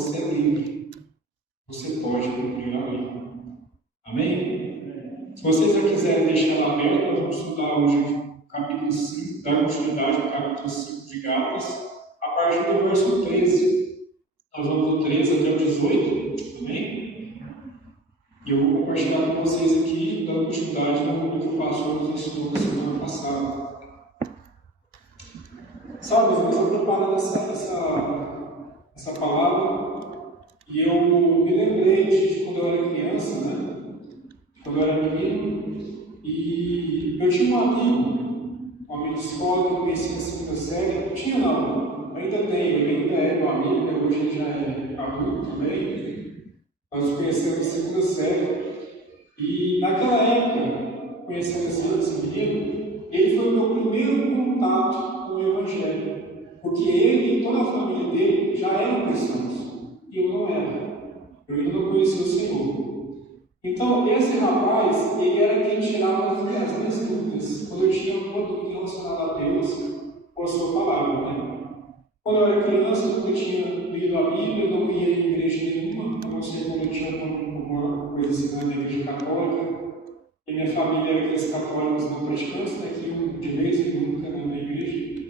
você é livre. Você pode cumprir a lei. Amém? Se vocês já quiserem deixar ela aberta, nós vamos estudar hoje o capítulo 5, dar continuidade ao capítulo 5 de Gálatas, a partir do verso 13. Nós vamos do 13 até o 18. Amém? E eu vou compartilhar com vocês aqui, dando continuidade no que o pastor nos ensinou na semana passada. Sabe, eu estou preparando essa palavra e eu me lembrei de quando eu era criança, né? Quando eu era menino, e eu tinha um amigo de escola que eu conheci na segunda série. Tinha não, ainda tenho, ele ainda é meu amigo, hoje ele já é adulto também. Nós nos conhecemos na segunda série, e naquela época, conhecendo esse menino, ele foi o meu primeiro contato com o Evangelho, porque ele e toda a família dele já eram cristãos, e eu não era, eu ainda não conhecia o Senhor. Então, esse rapaz, ele era quem tirava as minhas dúvidas, quando eu tinha alguma dúvida relacionada a Deus ou a sua palavra, né? Quando eu era criança, eu nunca tinha lido a Bíblia, eu não ia em igreja nenhuma, a não ser quando eu tinha alguma coisa assim na igreja católica. E minha família era aqueles católicos não praticantes, né, que iam de vez em quando caminhando na igreja.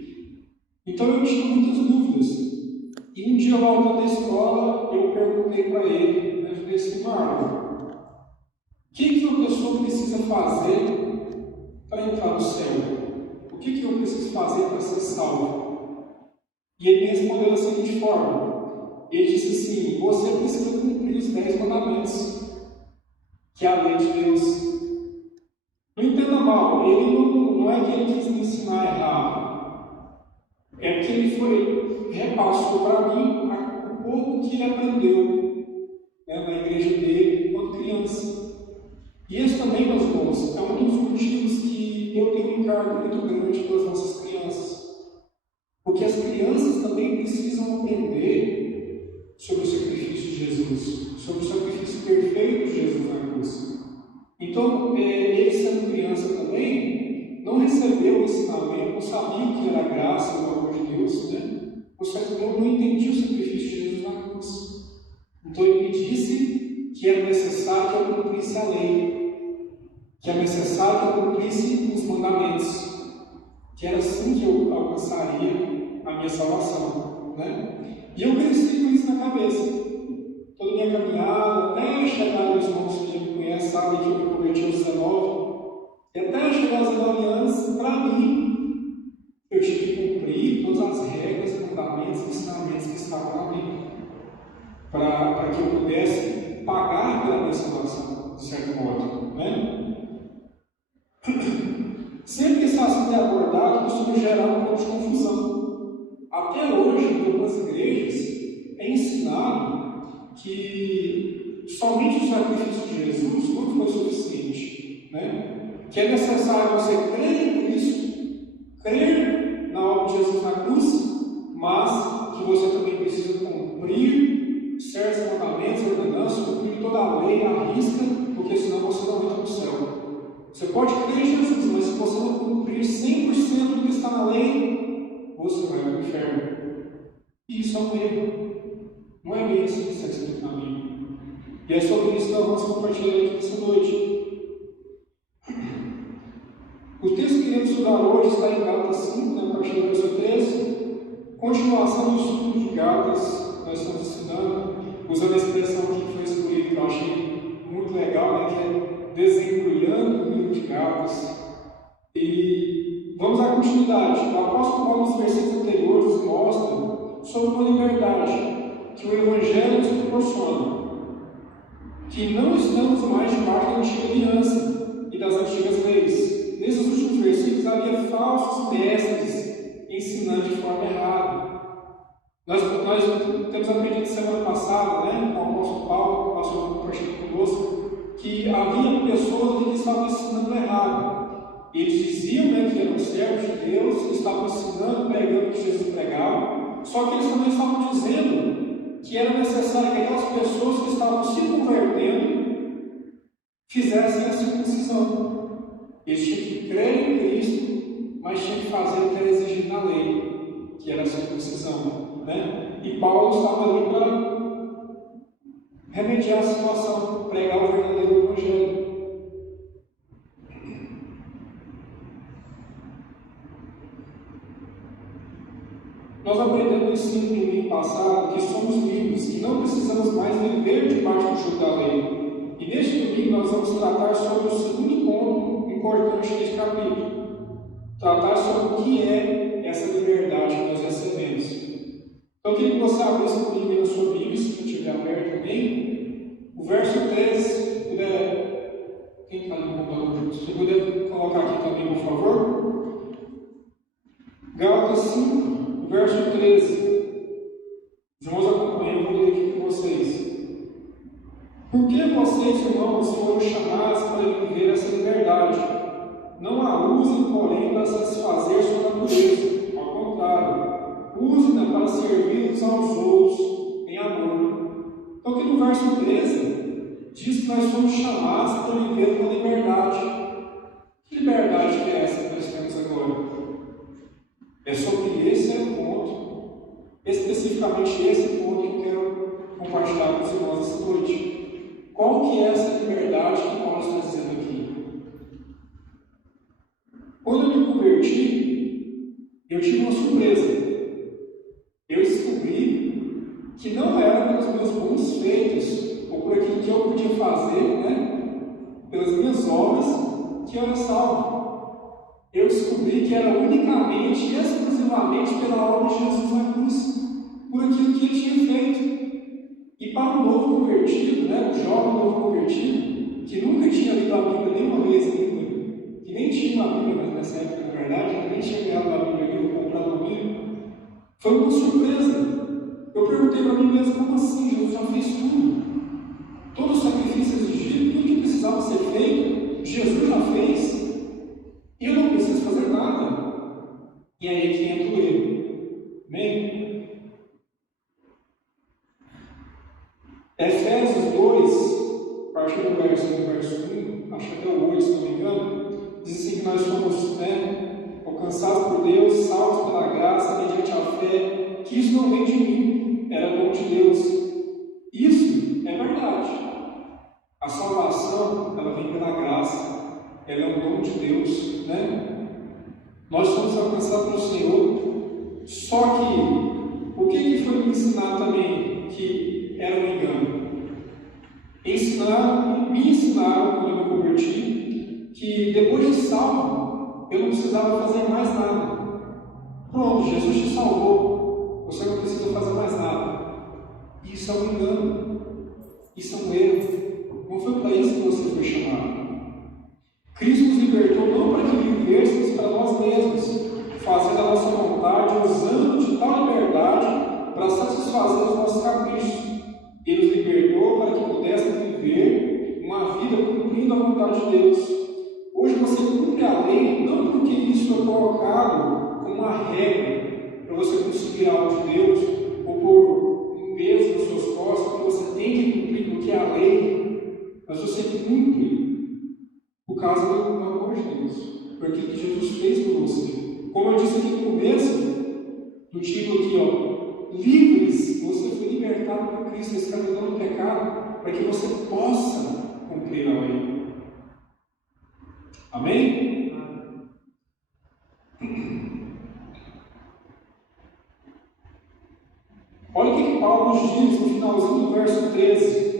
Então eu tinha muitas dúvidas. E um dia, voltando da escola, eu perguntei para ele, né, eu falei assim: Marlon, o que uma pessoa precisa fazer para entrar no céu? O que eu preciso fazer para ser salvo? E ele me respondeu da seguinte forma: ele disse assim, você precisa cumprir os 10 mandamentos, que é a lei de Deus. Não entenda mal, ele não é que ele quis me ensinar errado, é que ele repassou para mim o pouco que ele aprendeu, né, na igreja dele quando criança. E esse também, meus irmãos, é um dos motivos que eu tenho um encargo muito grande pelas nossas crianças. Porque as crianças também precisam aprender sobre o sacrifício de Jesus, sobre o sacrifício perfeito de Jesus na cruz. Então, ele sendo criança também, não recebeu o ensinamento, não sabia o que era a graça e o amor de Deus, né? Não entendia o sacrifício de Jesus na cruz. Então, ele me disse que era necessário que eu cumprisse a lei, que era necessário que eu cumprisse os mandamentos, que era assim que eu alcançaria a minha salvação, né? E eu cresci com isso na cabeça. Toda a minha caminhada, até chegar nos irmãos que já me conhecem, sabem que eu me converti aos 19, e até chegar aos 19 anos, para mim, eu tive que cumprir todas as regras, mandamentos e ensinamentos que estavam na Bíblia, para que eu pudesse pagar pela minha salvação, de certo modo, né? Sempre que esse assunto é abordado, costuma gerar um pouco de confusão. Até hoje, em algumas igrejas, é ensinado que somente o sacrifício de Jesus não foi suficiente, né? Que é necessário você crer em Cristo, crer na obra de Jesus na cruz, mas que você também precisa cumprir certos mandamentos, ordenanças, cumprir toda a lei à risca, porque senão você não entra no céu. Você pode crer em Jesus, mas se você não cumprir 100% do que está na lei, você vai para o inferno. E isso é um erro. Não é bem assim que está escrito na Bíblia. E é sobre isso que nós vamos compartilhar aqui nessa noite. O texto que queremos estudar hoje está em Gálatas 5, a partir do verso 13. Continuação do estudo de Gálatas, nós estamos estudando, usando a expressão aqui que foi escolhida, que eu achei muito legal, né, que é desembrulhando o livro de Gálatas. E vamos à continuidade. O apóstolo Paulo, nos versículos anteriores, nos mostra sobre uma liberdade que o Evangelho nos proporciona, que não estamos mais debaixo da antiga aliança e das antigas leis. Nesses últimos versículos havia falsos mestres ensinando de forma errada. Nós temos aprendido semana passada, né, com o apóstolo Paulo, o pastor compartilhou conosco, que havia pessoas que estavam ensinando errado. Eles diziam, né, que eram servos de Deus, estavam ensinando, pregando o que Jesus pregava, só que eles também estavam dizendo que era necessário que aquelas pessoas que estavam se convertendo fizessem a circuncisão. Eles tinham que crer em Cristo, mas tinham que fazer o que era exigido na lei, que era a circuncisão, né? E Paulo estava ali para remediar a situação, pregar o verdadeiro evangelho. Nós aprendemos no domingo passado que somos livres, que não precisamos mais viver debaixo do jugo da lei. E neste domingo nós vamos tratar sobre o segundo ponto importante deste capítulo. Tratar sobre o que é essa liberdade que nós recebemos. Então eu queria que você abrisse comigo na sua Bíblia, se não estiver aberto também, o verso 13, se puder, quem está ali no computador, se puder colocar aqui também, por favor. Gálatas 5, verso 13. Os irmãos acompanham, eu vou ler aqui com vocês. Por que vocês, irmãos, foram chamados para viver essa liberdade? Não a usem, porém, para satisfazer sua natureza. Ao contrário, usem-na para servir uns aos outros em amor. Então, aqui no verso 13, diz que nós somos chamados para viver uma liberdade. Que liberdade que é essa que nós temos agora? É sobre esse ponto, especificamente esse ponto que eu quero compartilhar com os irmãos essa noite. Qual que é essa liberdade que Paulo está dizendo aqui? Quando eu me converti, eu tive uma surpresa. Eu descobri que não era pelos meus bons feitos, ou por aquilo que eu podia fazer, pelas minhas obras, que eu era salvo. Eu descobri que era unicamente e exclusivamente pela obra de Jesus na cruz, por aquilo que ele tinha feito. E para o novo convertido, o jovem novo convertido, que nunca tinha lido a Bíblia nenhuma vez ainda, que nem tinha uma Bíblia nessa época, na verdade, nem tinha ganhado a Bíblia ainda, comprado uma Bíblia, foi uma surpresa. Eu perguntei para mim mesmo, como assim? Jesus já fez tudo. Todo o sacrifício exigido, tudo que precisava ser feito, Jesus já fez. E eu não preciso fazer nada. E aí é que entra o erro. Amém? Efésios 2, a partir do verso 1, acho que até o 8, se não me engano, diz assim que nós somos alcançados por Deus, salvos pela graça, mediante a fé, que isso não vem de mim, era dom de Deus. Isso é verdade. A salvação, ela vem pela graça, ela é um dom de Deus, Nós somos alcançados pelo Senhor, só que o que foi me ensinado também que era um engano? Me ensinaram quando eu me converti, que depois de salvo, eu não precisava fazer mais nada. Pronto, Jesus te salvou, você não precisa fazer mais nada. Isso é um engano, isso é um erro. Não foi para isso que você foi chamado. Cristo nos libertou não para que vivêssemos para nós mesmos, fazendo a nossa vontade, usando de tal liberdade para satisfazer os nossos caprichos. Ele nos libertou para que pudéssemos viver uma vida cumprindo a vontade de Deus. Hoje você cumpre a lei não porque isso é colocado como uma regra para você conseguir algo de Deus, ou por um peso nas suas costas, que você tem que cumprir porque é a lei, mas você cumpre por causa do amor de Deus, por aquilo que Jesus fez por você. Como eu disse aqui no começo do título aqui, livres, você foi libertado por Cristo da escravidão do pecado, para que você possa cumprir a lei. Amém? Olha o que Paulo nos diz no finalzinho do verso 13.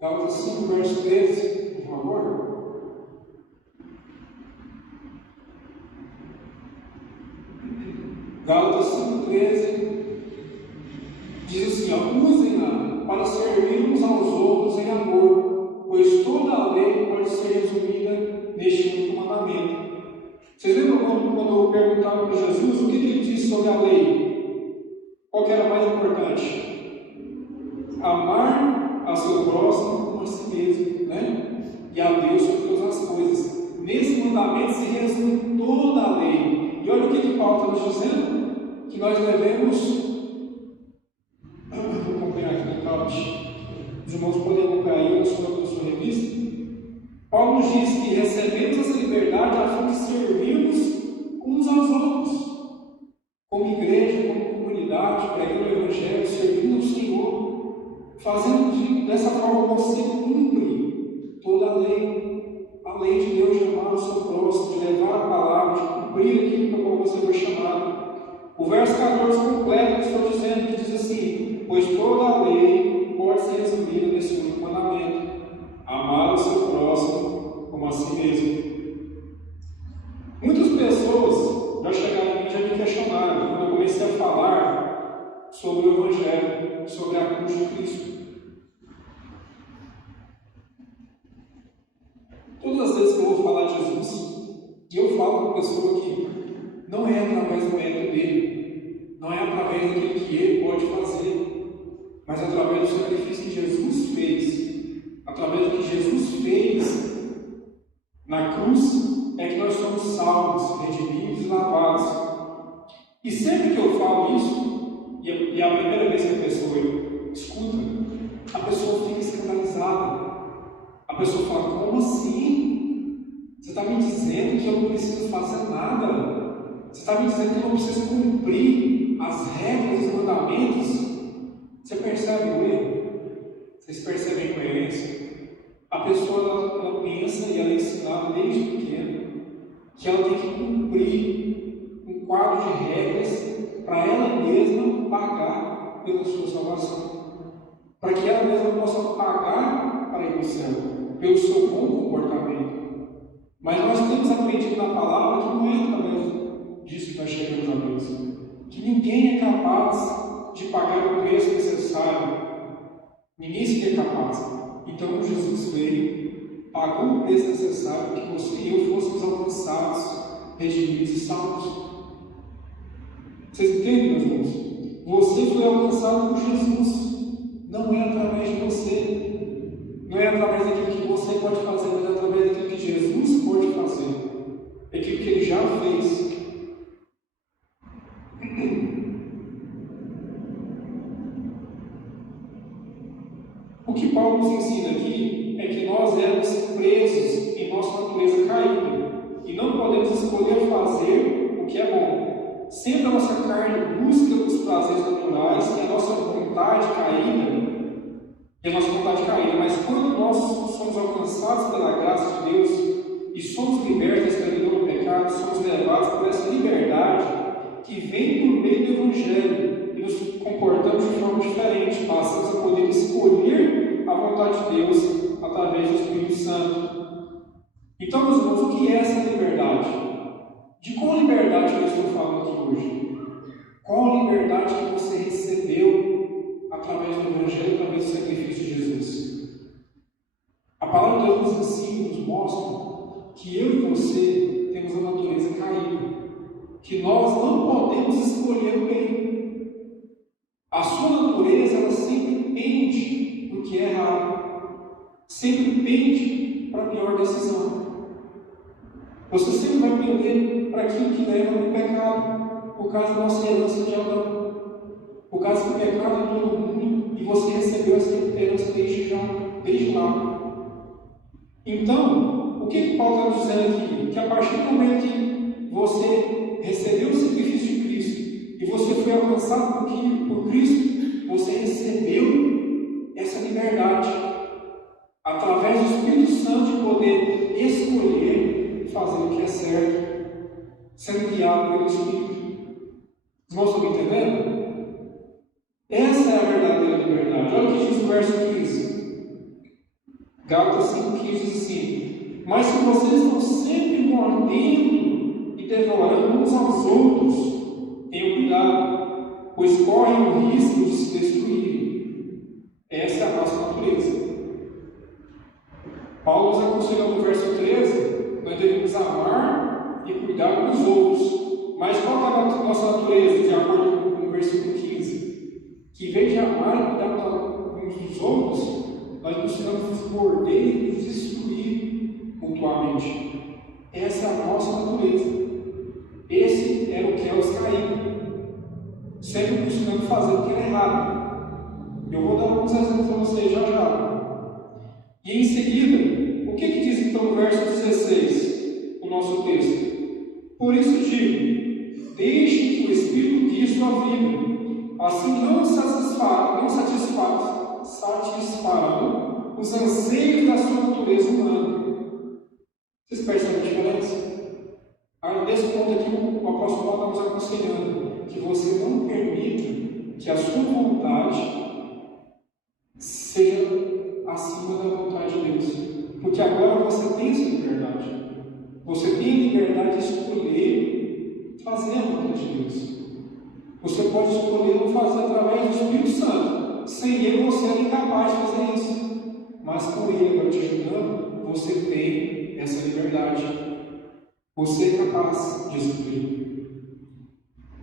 Gálatas 5, verso 13, por favor. Gálatas 5,13 diz assim: usem-na para servir uns aos outros em amor, pois toda a lei pode ser resumida neste único mandamento. Vocês lembram quando eu perguntava para Jesus o que ele disse sobre a lei? Qual que era mais importante? Amar a seu próximo como a si mesmo, E a Deus sobre todas as coisas. Nesse mandamento se resume toda a lei. E olha o que Paulo está nos dizendo: que nós devemos. Vou acompanhar aqui no tablet. Os irmãos podem acompanhar aí na sua revista. Paulo nos diz que recebemos essa liberdade a fim de servirmos uns aos outros, como igreja, como comunidade, pregando o Evangelho, servindo o Senhor, fazendo dessa forma você cumpre toda a lei de Deus de amar o seu próximo, de levar a palavra, de cumprir aquilo para qual você foi chamado. O verso 14 completo que estou dizendo, que diz assim: pois toda a lei pode ser resumida nesse único mandamento: amar o seu próximo como a si mesmo. Muitas pessoas já chegaram a mim e já me questionaram quando eu comecei a falar sobre o Evangelho, sobre a cruz de Cristo. Todas as vezes que eu vou falar de Jesus, e eu falo para a pessoa que não é através do mérito dele, não é através daquilo que ele pode fazer, mas através do sacrifício que Jesus fez, através do que Jesus fez na cruz, é que nós somos salvos, redimidos e lavados. E sempre que eu falo isso, e é a primeira vez que a pessoa escuta, a pessoa fica escandalizada. A pessoa fala: como assim? Você está me dizendo que eu não preciso fazer nada? Você está me dizendo que eu não preciso cumprir as regras e os mandamentos? Você percebe o erro? Vocês percebem a incoerência? A pessoa ela pensa e ela é ensinada desde pequena que ela tem que cumprir um quadro de regras para ela mesma pagar pela sua salvação, para que ela mesma possa pagar para ir para o céu, pelo seu bom comportamento. Mas nós temos aprendido na palavra que não é através disso que nós chegamos a Deus, que ninguém é capaz de pagar o preço necessário, ninguém seria capaz. Então Jesus veio, pagou o preço necessário para que você e eu fôssemos alcançados, redimidos e salvos. Vocês entendem, meus irmãos? Você foi alcançado por Jesus, não é através de você, não é através daquilo que você pode fazer, mas é através daquilo que Jesus pode fazer, daquilo que Ele já fez. O que Paulo nos ensina aqui é que nós éramos presos em nossa natureza caída e não podemos escolher fazer o que é bom. Sempre a nossa carne busca os prazeres naturais e a nossa vontade caída, mas quando nós somos alcançados pela graça de Deus e somos libertos da escravidão do pecado, somos levados por essa liberdade que vem por meio do Evangelho e nos comportamos de forma diferente, passamos a poder escolher a vontade de Deus através do Espírito Santo. Então, meus irmãos, o que é essa liberdade? De qual liberdade que eu estou falando aqui hoje? Qual a liberdade que você recebeu através do Evangelho, através do sacrifício de Jesus? A palavra de Deus nos ensina, nos mostra que eu e você temos a natureza caída, que nós não podemos escolher o bem. A sua natureza, ela sempre pende para o que é errado, sempre pende para a pior decisão. Você sempre vai pender para aquilo que leva ao pecado, por causa da nossa herança de Adão, por causa do pecado de todo mundo, e você recebeu essa herança desde lá. Então, o que Paulo está dizendo aqui? Que a partir do momento que você recebeu o sacrifício de Cristo e você foi alcançado por Cristo, você recebeu essa liberdade através do Espírito Santo de poder escolher fazer o que é certo, sendo guiado pelo Espírito. Os irmãos estão me entendendo? Essa é a verdadeira liberdade. Olha o que diz o verso 15. Gálatas 5,15 diz assim: mas se vocês estão sempre mordendo e devorando uns aos outros, tenham cuidado, pois correm o risco de se destruírem. Essa é a nossa natureza. Paulo nos aconselha no verso 13, nós devemos amar e cuidar dos outros. Mas qual é a nossa natureza, de acordo com o versículo 15? Que em vez de amar e cuidar uns dos outros, nós precisamos nos morder e nos destruir mutuamente. Essa é a nossa natureza. Esse era o que é os caídos, sempre buscando fazer o que é errado. Eu vou dar alguns exemplos para vocês já. E em seguida, o que diz então o verso 16 do nosso texto? Por isso digo, deixe que o Espírito guie sua vida, assim não satisfaça satisfarão os anseios da sua natureza humana. Vocês percebem a diferença? Nesse ponto aqui, o apóstolo Paulo está nos aconselhando que você não permita que a sua vontade seja acima da vontade de Deus. Porque agora você tem essa liberdade. Você tem a liberdade de escolher fazer a vontade de Deus. Você pode escolher não fazer através do Espírito Santo. Sem ele você é incapaz de fazer isso. Mas com ele agora te ajudando, você tem essa liberdade. Você é capaz de escolher.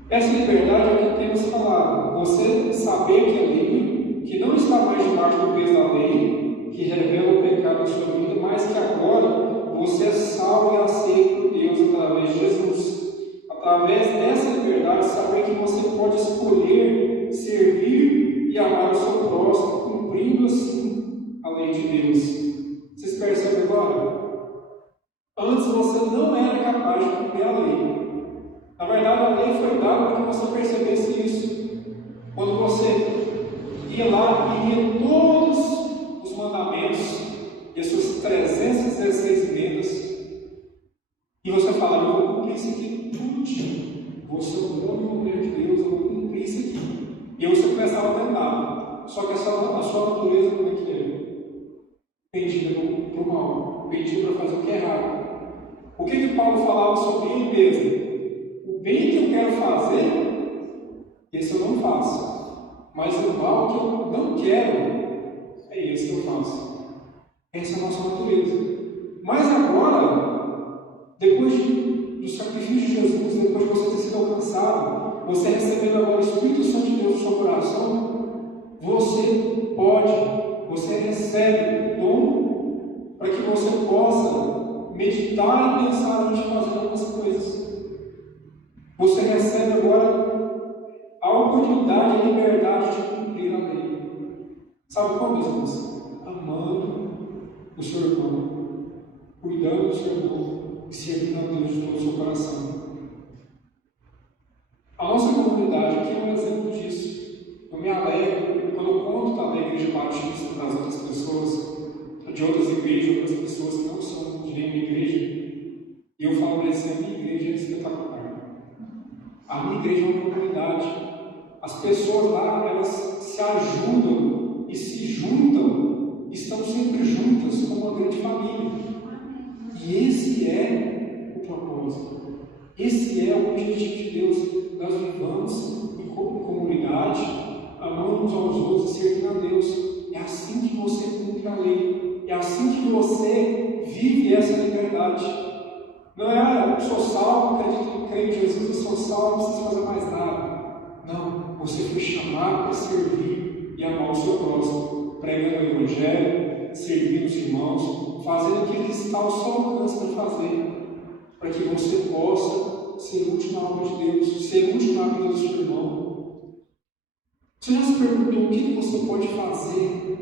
Essa liberdade é o que temos falado. Você saber que é livre, que não está mais debaixo do peso da lei, que revela o pecado da sua vida, mas que agora você é salvo e aceito por Deus através de Jesus. Através dessa liberdade, saber que você pode escolher servir e amar o seu próximo, cumprindo assim a lei de Deus. Vocês percebem agora? Antes você não era capaz de cumprir a lei. Na verdade, a lei foi dada para que você percebesse isso. Quando você ia lá e lia todos os mandamentos e as suas 316 emendas, e você falava: eu vou cumprir isso aqui tudo. Vou ser o homem e mulher de Deus, eu vou cumprir isso aqui. E aí você começava a tentar. Só que a sua natureza não é que é pendida para o mal, pendida para fazer o que é errado. O que Paulo falava sobre ele mesmo? O bem que eu quero fazer, esse eu não faço. Mas o mal que eu não quero, é esse que eu faço. Essa é a nossa natureza. Mas agora, depois do sacrifício de Jesus, depois de você ter sido alcançado, você recebendo agora o Espírito Santo de Deus no seu coração, você recebe o dom para que você possa meditar e pensar antes de fazer algumas coisas. Você recebe agora a oportunidade e a liberdade de cumprir a lei. Sabe como, meus irmãos? Amando o seu irmão, cuidando do seu irmão e servindo a Deus de todo o seu coração. A nossa comunidade aqui é um exemplo disso. Eu me alegro quando eu conto da igreja batista para as outras pessoas, de outras igrejas, outras pessoas que não são de nenhuma igreja, e eu falo para eles que a minha igreja é espetacular. A minha igreja é uma comunidade. As pessoas lá, elas se ajudam e se juntam, estão sempre juntas como uma grande família. E esse é o propósito. Esse é o objetivo de Deus. Nós vivamos em comunidade, amando uns aos outros e servindo a Deus. É assim que você cumpre a lei. É assim que você vive essa liberdade. Não é: eu sou salvo, creio em Jesus, eu sou salvo, não preciso fazer mais nada. Não, você foi chamado para servir e amar o seu próximo, pregando o Evangelho, servindo os irmãos, fazendo aquilo que está ao seu alcance para fazer, para que você possa ser útil na obra de Deus, ser útil na vida do seu irmão. Você já se perguntou o que você pode fazer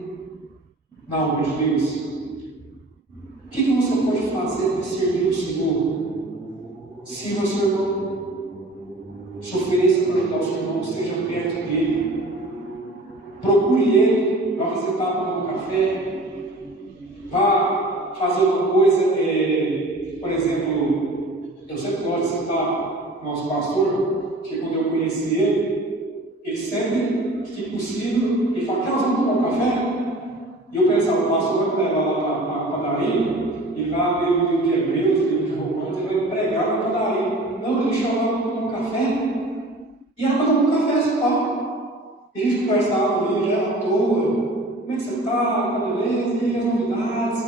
na obra de Deus? O que você pode fazer para servir o Senhor? Sirva o seu irmão. Se ofereça para ajudar o seu irmão, esteja perto dele. Procure ele, vá visitar para um café, vá fazer uma coisa, por exemplo, eu sempre gosto de citar o nosso pastor, que quando eu conheci ele sempre, que possível, ele fala: quer nós vamos tomar um café? E eu pensava: o pastor vai me levar lá para a padaria, ele vai abrir o livro de Hebreus, o livro de Romanos, ele vai pregar na padaria. Não, ele chamava para tomar um café, e era para tomar um café só. E a gente conversava ali, já à toa: como é que você está? Tá beleza? E as novidades?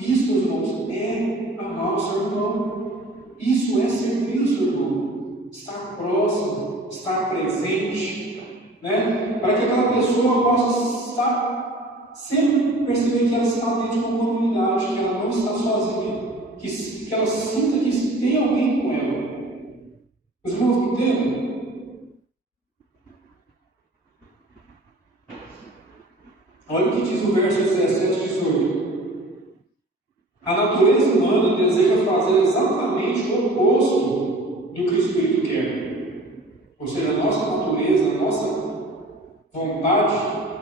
Isso, meus irmãos, é amar o seu irmão. Isso é servir o seu irmão. Estar próximo, estar presente, né? Para que aquela pessoa possa estar, sempre perceber que ela está dentro de uma comunidade, que ela não está sozinha, que ela sinta que tem alguém com ela. Os irmãos me entendem? Olha o que diz o verso 17 e 18. A natureza humana deseja fazer exatamente o oposto do que o Espírito quer. Ou seja, a nossa natureza, a nossa vontade,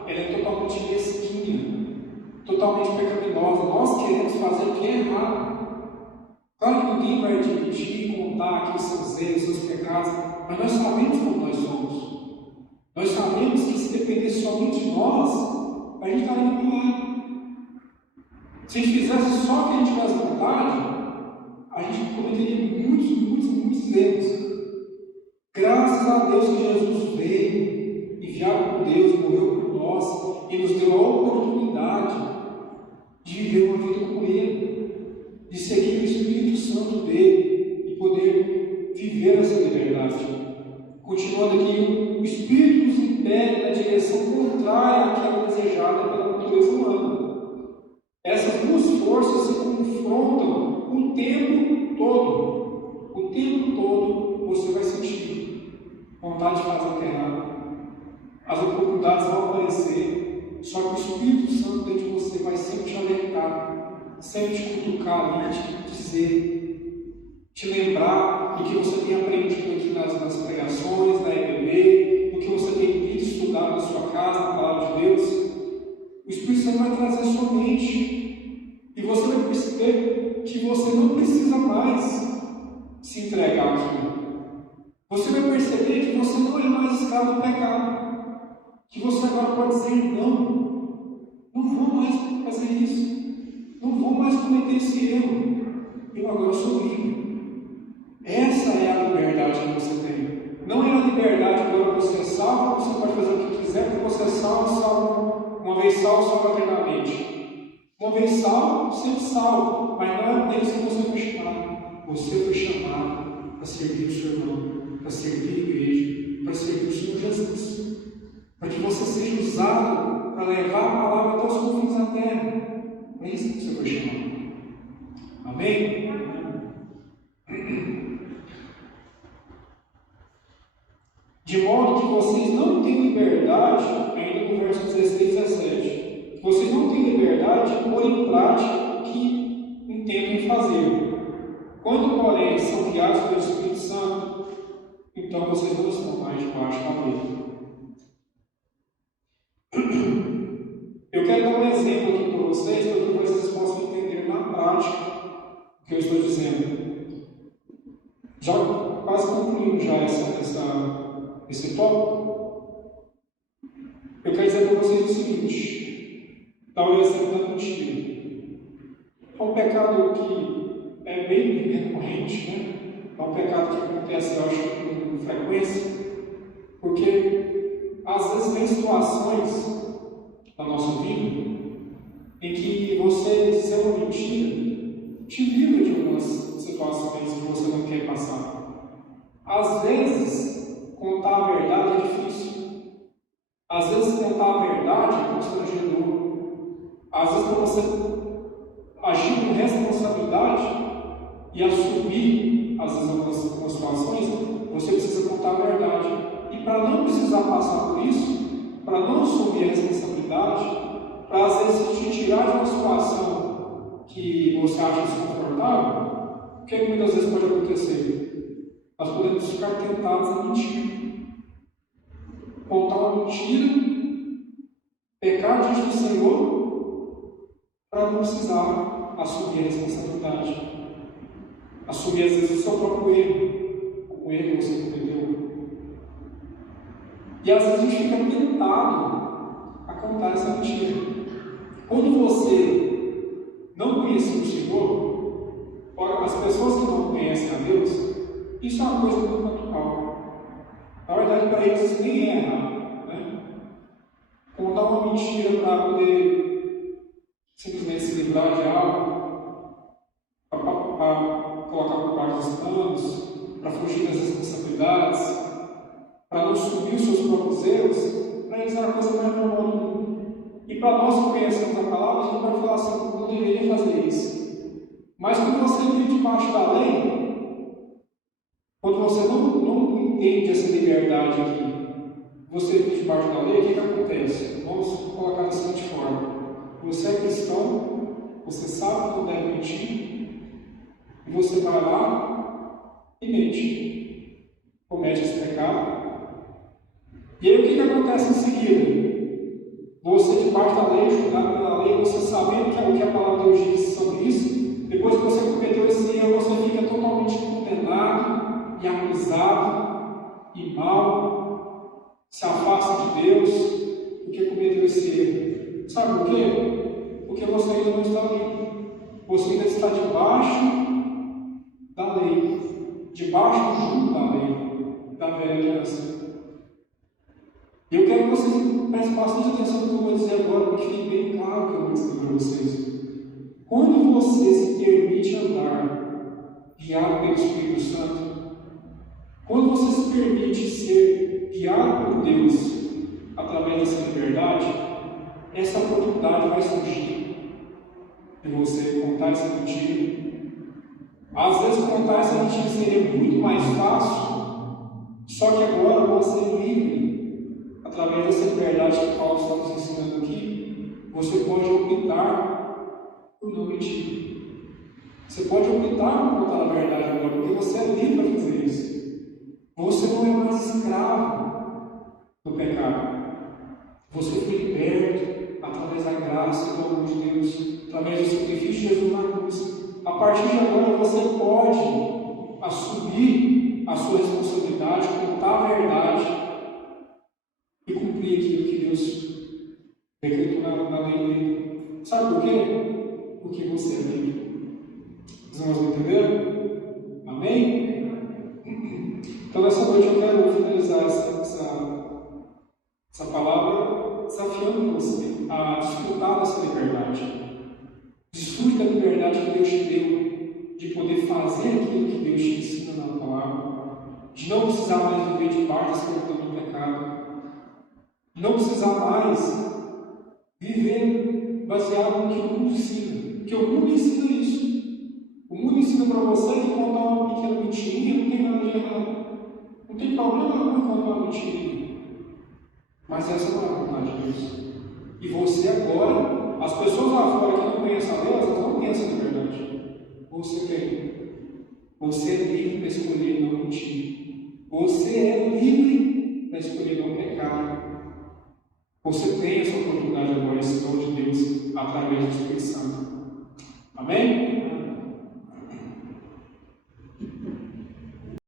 ela é totalmente mesquinha. totalmente pecaminosa. Nós queremos fazer o que é errado. Claro que ninguém vai admitir e contar aqui os seus erros, os seus pecados, mas nós sabemos como nós somos. Nós sabemos que se dependesse somente de nós, a gente estaria no milagre. Se a gente fizesse só o que a gente tivesse vontade, a gente cometeria muitos erros. Graças a Deus que Jesus veio, enviado por Deus, morreu por nós e nos deu a oportunidade de viver uma vida com Ele, de seguir o Espírito Santo dele e poder viver essa liberdade. Continuando aqui, o Espírito nos impele na direção contrária àquela desejada pela natureza humana. Essas duas forças se confrontam o tempo todo. O tempo todo você vai sentir vontade de fazer o que é errado. As oportunidades vão aparecer, só que o Espírito Santo dentro de você vai sempre te alertar, sempre te cutucar ali, te dizer, te lembrar do que você tem aprendido aqui nas pregações, na EBB, do que você tem lido, estudado na sua casa, na Palavra de Deus. O Espírito Santo vai trazer a sua mente e você vai perceber que você não precisa mais se entregar ao Senhor. Você vai perceber que você não é mais escravo do pecado, que você agora pode dizer não vou mais fazer isso, não vou mais cometer esse erro, eu agora sou livre. Essa é a liberdade que você tem. Não é a liberdade que agora você é salvo, você pode fazer o que quiser, porque você é salvo, uma vez salvo eternamente. Uma vez salvo, sempre salvo, mas não é Deus que você foi chamado. Você foi chamado para servir o seu irmão, para servir a igreja, para servir o Senhor Jesus, para que você seja usado para levar a palavra até os confins da terra. É isso que você foi chamado. Amém? De modo que vocês não têm liberdade, ainda no verso 16 e 17, vocês não têm liberdade de pôr em prática o que intentem fazer. Quando, porém, são guiados pelo Espírito Santo, então vocês não estão mais debaixo da lei. Eu quero dar um exemplo aqui para vocês, para que vocês possam entender na prática o que eu estou dizendo. Já quase concluindo já esse tópico, eu quero dizer para vocês o seguinte: dá um exemplo da mentira. É um pecado que é bem recorrente, né? É um pecado que acontece, eu acho, com frequência, porque às vezes tem situações na nossa vida em que você dizer uma mentira te livra de algumas situações que você não quer passar. Às vezes, contar a verdade é difícil. Às vezes, contar a verdade é constrangedor. Às vezes, para você agir com responsabilidade e assumir, às vezes, algumas situações, você precisa contar a verdade. E para não precisar passar por isso, para não assumir a responsabilidade, para às vezes te tirar de uma situação que você acha desconfortável, o que muitas vezes pode acontecer? Nós podemos ficar tentados a mentir, contar uma mentira, pecar diante do Senhor, para não precisar assumir a responsabilidade, assumir às vezes o seu próprio erro, o erro que você cometeu. E às vezes a gente fica tentado a contar essa mentira. Quando você não conhece o Senhor, as pessoas que não conhecem a Deus, isso é uma coisa muito natural. Na verdade, para eles isso nem é errado, né? Contar uma mentira para poder simplesmente se livrar de algo, para colocar por baixo dos panos, para fugir das responsabilidades, para não assumir os seus próprios erros, para eles é a coisa mais normal do mundo. E para nós que conhecemos a palavra, a gente pode falar assim: não deveria fazer isso. Mas quando você vive debaixo da lei, quando você não entende essa liberdade aqui, você vive debaixo da lei, o que acontece? Vamos colocar da seguinte forma: você é cristão, você sabe que não deve mentir, e você vai lá e mente, comete esse pecado. E aí o que acontece em seguida? você debaixo da lei, julgado pela lei, você sabendo que é o que a palavra de Deus diz sobre isso, depois que você cometeu esse erro, você fica totalmente condenado e acusado e mal, se afasta de Deus, porque cometeu esse erro. Sabe por quê? Porque você ainda não está limpo. Você ainda está debaixo da lei, debaixo do jugo da lei, da velha aliança. Eu quero que vocês prestem bastante atenção no que eu vou dizer agora, porque fique bem claro o que eu vou dizer para vocês. Quando você se permite andar guiado pelo Espírito Santo, quando você se permite ser guiado por Deus através dessa liberdade, essa oportunidade vai surgir de você contar essa mentira. Às vezes contar essa mentira seria muito mais fácil, só que agora você é livre. Através dessa liberdade que Paulo está nos ensinando aqui, você pode optar por não mentir. Você pode optar por contar a verdade agora, porque você é livre para fazer isso. Você não é mais escravo do pecado. Você foi liberto através da graça e do amor de Deus, através do sacrifício de Jesus na cruz. A partir de agora, você pode assumir a sua responsabilidade, contar a verdade e cumprir aquilo que Deus decretou na lei dele. Sabe por quê? Porque você é livre. Os irmãos entenderam? Amém? Então, nessa noite eu quero finalizar essa palavra desafiando você a desfrutar dessa liberdade. Desfrute da liberdade que Deus te deu de poder fazer aquilo que Deus te ensina na palavra, de não precisar mais viver debaixo da escravidão do pecado, não precisar mais viver baseado no que o mundo ensina. Porque o mundo ensina isso. O mundo ensina para você que contar uma pequena mentirinha não tem nada de errado. Não tem problema nenhum em contar uma mentirinha. Mas essa não é a vontade de Deus. E você agora, as pessoas lá fora que não conhecem a Deus, elas não conhecem a verdade. Você tem. Você é livre para escolher não mentir. Você é livre para escolher não pecar. Você tem essa oportunidade agora, esse dom de Deus, através do Espírito Santo. Amém?